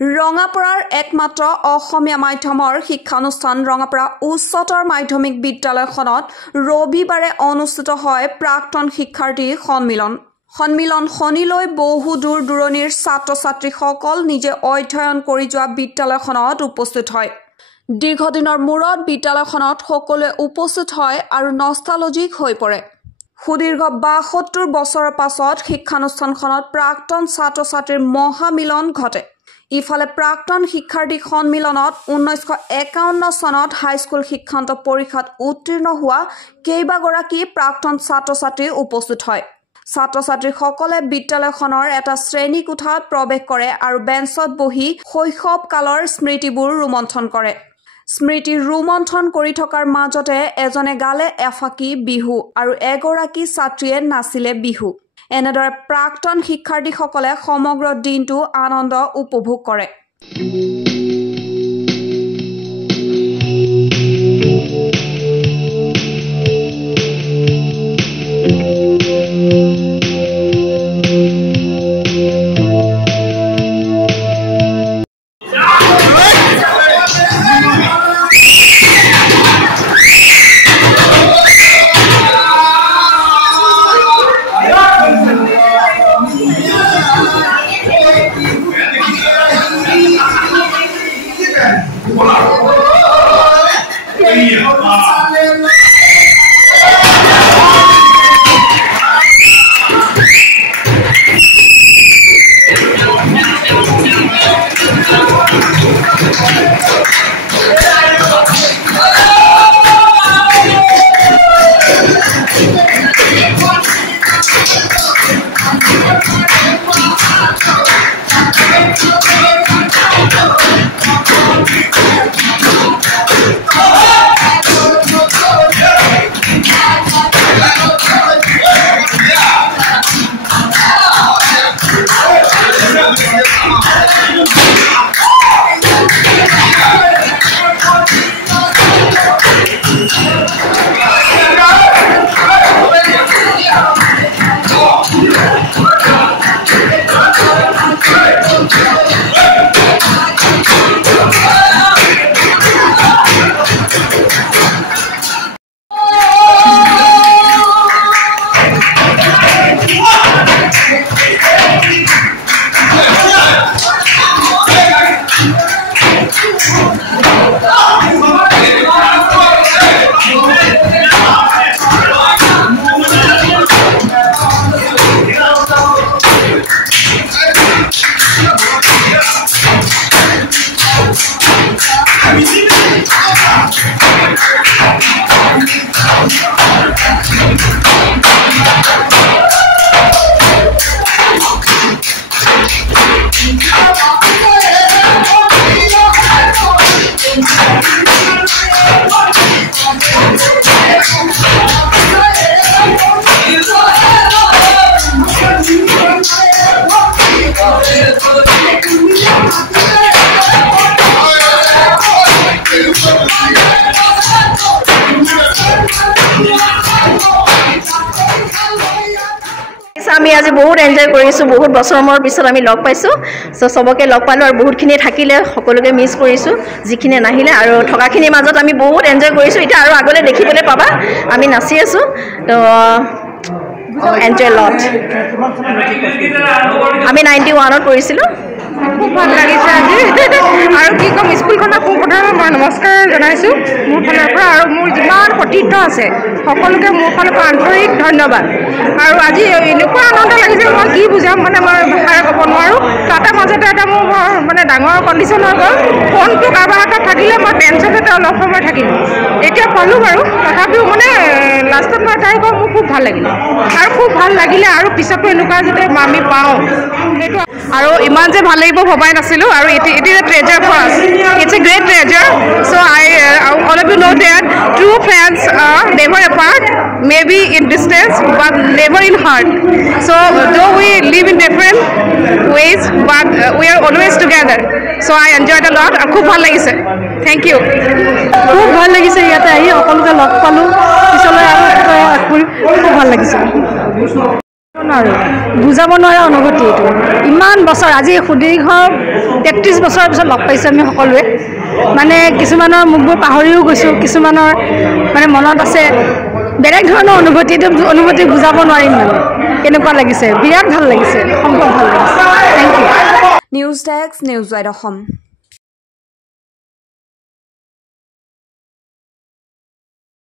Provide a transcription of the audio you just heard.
ৰঙাপাৰাৰ একমাত্ৰ অসমীয়া মাধ্যমৰ শিক্ষানুষ্ঠান ৰঙাপাৰা উচ্চতৰ মাধ্যমিক বিদ্যালয়খনত ৰবিবাৰে অনুষ্ঠিত হয় প্ৰাক্তন শিক্ষাৰ্থী সন্মিলন। সন্মিলন শনিলৈ বহু দূৰ দূৰণিৰ ছাত্ৰ-ছাত্ৰীসকল নিজে অধ্যয়ন কৰি যোৱা বিদ্যালয়খনত উপস্থিত হয়। দীৰ্ঘদিনৰ মূৰত বিদ্যালয়খনত সকলোৱে উপস্থিত হয় আৰু নষ্টালজিক হৈ পৰে। সুদীৰ্ঘ ৭২ বছৰৰ পাছত শিক্ষানুষ্ঠানখনত প্ৰাক্তন ছাত্ৰ-ছাত্ৰীৰ মহামিলন ঘটে। ইফালে প্ৰাক্তন শিক্ষাৰ্থী সন্মিলনত 1951 চনত হাইস্কুল শিক্ষান্ত পৰীক্ষাত উত্তীৰ্ণ হোৱা কেইবাগৰাকী প্ৰাক্তন ছাত্ৰ-ছাত্ৰী উপস্থিত হয়। ছাত্ৰ-ছাত্ৰীসকলে বিদ্যালয়খনৰ এটা শ্ৰেণী কোঠাত প্ৰৱেশ কৰে আৰু বেঞ্চত বহি শৈশৱ কালৰ স্মৃতিবোৰ ৰোমন্থন কৰে। স্মৃতি ৰোমন্থন কৰি থকাৰ মাজতে এজনে গালে এফাকি বিহু আৰু এগৰাকী ছাত্ৰীয়ে নাচিলে বিহু। এনেদৰে প্ৰাক্তন শিক্ষাৰ্থীসকলে সমগ্ৰ দিনটো আনন্দ উপভোগ কৰে। আমি আজি বহুত এনজয় কৰিছোঁ। বহুত বছৰৰ মূৰৰ পিছত আমি লগ পাইছোঁ। চবকে লগ পালোঁ আৰু বহুতখিনি থাকিলে সকলোকে মিছ কৰিছোঁ, যিখিনি নাহিলে আৰু থকাখিনিৰ মাজত আমি বহুত এনজয় কৰিছোঁ। এতিয়া আৰু আগলৈ দেখিবলৈ পাবা আমি নাচি আছোঁ, তো এনজয় লট। আমি 91ত কৰিছিলোঁ। খুব ভাল লাগিছে আজি আৰু কি ক'ম, স্কুলখনক পোনপ্ৰথমে মই নমস্কাৰ জনাইছোঁ মোৰ ফালৰ পৰা, আৰু মোৰ যিমান সতীৰ্থ আছে সকলোকে মোৰ ফালৰ পৰা আন্তৰিক ধন্যবাদ। আৰু আজি এনেকুৱা আনন্দ লাগিছে মই কি বুজাম, মানে মই ভাষাৰে ক'ব নোৱাৰোঁ। তাতে মাজতে এটা মোৰ মানে ডাঙৰ কণ্ডিশ্যন হৈ গ'ল, ফোনটো কাৰোবাৰ হাতত থাকিলে মই টেনশ্যনতে অলপ সময় থাকিলোঁ। এতিয়া পালোঁ বাৰু, তথাপিও মানে লাষ্টত মই তাই কওঁ মোৰ খুব ভাল লাগিলে আৰু খুব ভাল লাগিলে আৰু পিছতো এনেকুৱা যাতে আমি পাওঁ সেইটো, আৰু ইমান যে ভাল লাগিব ভবাই নাছিলোঁ। আৰু it is a treasure for us, it's a great treasure. So' all of you know that true friends are never apart, maybe in distance but never in heart. So though we live in different ways but we are always together. So I enjoyed a lot. খুব ভাল লাগিছে, thank you. খুব ভাল লাগিছে ইয়াতে আহি সকলোকে লগ পালোঁ, পিছলৈ আৰু খুব ভাল লাগিছে। বুজাব নোৱাৰা অনুভূতি এইটো ইমান বছৰ আজি সুদীৰ্ঘ 33 বছৰৰ পিছত লগ পাইছোঁ আমি সকলোৱে মানে কিছুমানৰ মুখবোৰ পাহৰিও গৈছোঁ কিছুমানৰ মানে মনত আছে বেলেগ ধৰণৰ অনুভূতি এইটো অনুভূতি বুজাব নোৱাৰিম মানে কেনেকুৱা লাগিছে বিৰাট ভাল লাগিছে সম্ভৱ ভাল লাগিছে thank you news desk news wide Assam